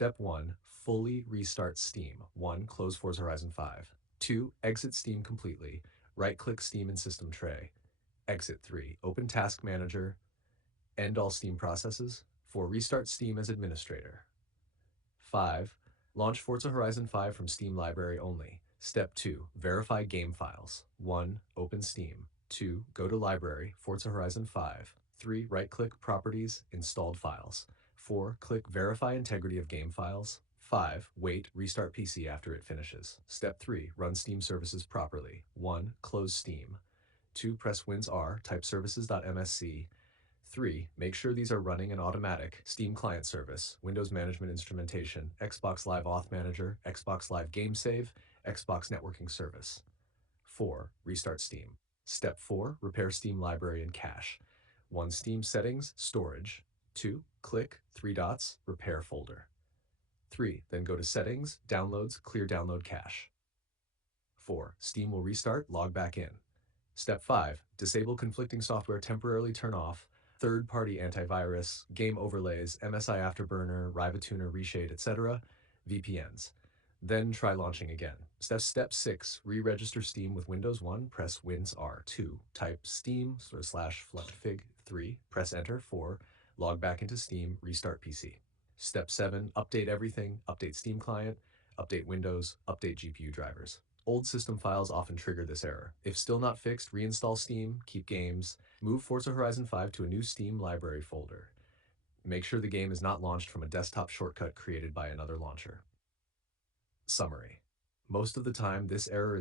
Step 1, fully restart Steam. 1, close Forza Horizon 5. 2, exit Steam completely. Right-click Steam in System Tray. Exit 3, open Task Manager. End all Steam processes. 4, restart Steam as administrator. 5, launch Forza Horizon 5 from Steam library only. Step 2, verify game files. 1, open Steam. 2, go to library, Forza Horizon 5. 3, right-click Properties, Installed Files. 4, click Verify Integrity of Game Files. 5, wait, restart PC after it finishes. Step 3, run Steam services properly. 1, close Steam. 2, press Windows R, type services.msc. 3, make sure these are running in automatic. Steam Client Service, Windows Management Instrumentation, Xbox Live Auth Manager, Xbox Live Game Save, Xbox Networking Service. 4, restart Steam. Step 4, repair Steam library and cache. 1, Steam Settings, Storage. 2, click 3 dots, Repair folder. 3, then go to Settings, Downloads, Clear Download Cache. 4, Steam will restart, log back in. Step 5, disable conflicting software, temporarily turn off third-party antivirus, game overlays, MSI Afterburner, Rivatuner, Reshade, etc., VPNs. Then try launching again. Step 6, re-register Steam with Windows 1, press Windows R. 2, type steam/flutfig. 3, press enter. 4, log back into Steam, restart PC. Step 7, update everything, update Steam client, update Windows, update GPU drivers. Old system files often trigger this error. If still not fixed, reinstall Steam, keep games, move Forza Horizon 5 to a new Steam library folder. Make sure the game is not launched from a desktop shortcut created by another launcher. Summary. Most of the time, this error is